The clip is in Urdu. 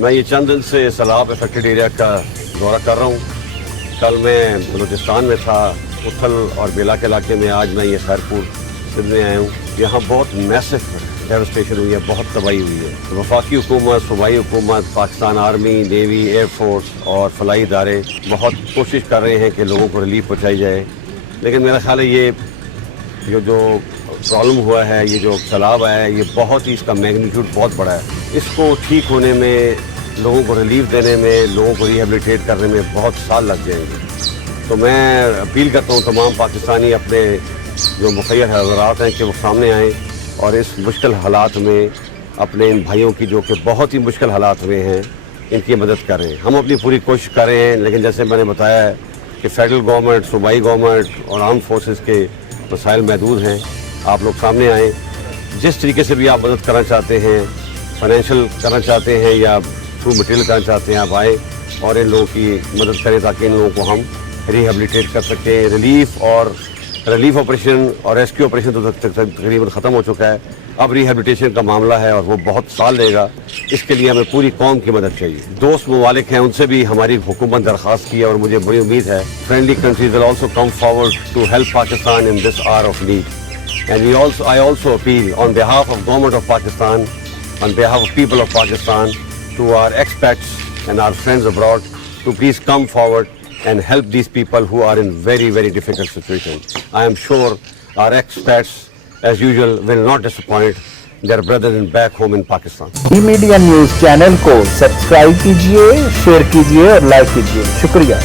میں یہ چند دن سے سیلاب افیکٹڈ ایریا کا دورہ کر رہا ہوں. کل میں بلوچستان میں تھا, اتھل اور بیلا کے علاقے میں. آج میں یہ خیرپور سندھ میں آیا ہوں. یہاں بہت میسو ڈیوسٹیشن ہوئی ہے, بہت تباہی ہوئی ہے. وفاقی حکومت, صوبائی حکومت, Pakistan army, navy, air force اور فلاحی ادارے بہت کوشش کر رہے ہیں کہ لوگوں کو ریلیف پہنچائی جائے. لیکن میرا خیال ہے یہ جو پرابلم ہوا ہے, یہ جو سیلاب آیا ہے, یہ بہت ہی, اس کا میگنیٹیوڈ بہت بڑا ہے. اس کو ٹھیک ہونے میں, لوگوں کو ریلیف دینے میں, لوگوں کو ریہیبلیٹیٹ کرنے میں بہت سال لگ جائیں گے. تو میں اپیل کرتا ہوں تمام پاکستانی اپنے جو مخیر حضرات ہیں کہ وہ سامنے آئیں اور اس مشکل حالات میں اپنے ان بھائیوں کی, جو کہ بہت ہی مشکل حالات میں ہیں, ان کی مدد کریں. ہم اپنی پوری کوشش کر رہے ہیں, لیکن جیسے میں نے بتایا ہے کہ فیڈرل گورنمنٹ, صوبائی گورنمنٹ اور آرم فورسز کے وسائل محدود ہیں. آپ لوگ سامنے آئیں, جس طریقے سے بھی آپ مدد کرنا چاہتے ہیں, فائنینشیل کرنا چاہتے ہیں یا تھرو مٹیریل کرنا چاہتے ہیں, آپ آئیں اور ان لوگوں کی مدد کریں تاکہ ان لوگوں کو ہم ریہیبلیٹیٹ کر سکیں. ریلیف آپریشن اور ریسکیو آپریشن تو تقریباً ختم ہو چکا ہے. اب ریہیبلیٹیشن کا معاملہ ہے اور وہ بہت سال لے گا. اس کے لیے ہمیں پوری قوم کی مدد چاہیے. دوست ممالک ہیں, ان سے بھی ہماری حکومت درخواست کی ہے اور مجھے بڑی امید ہے friendly countries will also come forward to help Pakistan in this hour of need. And I also appeal on behalf of Government of Pakistan, on behalf of people of Pakistan, to our expats and our friends abroad to please come forward and help these people who are in very, very difficult situations. I am sure our expats, as usual, will not disappoint their brothers in back home in Pakistan. Media news channel کو سبسکرائب کیجئے, شیئر کیجئے اور لائک کیجئے. شکریہ.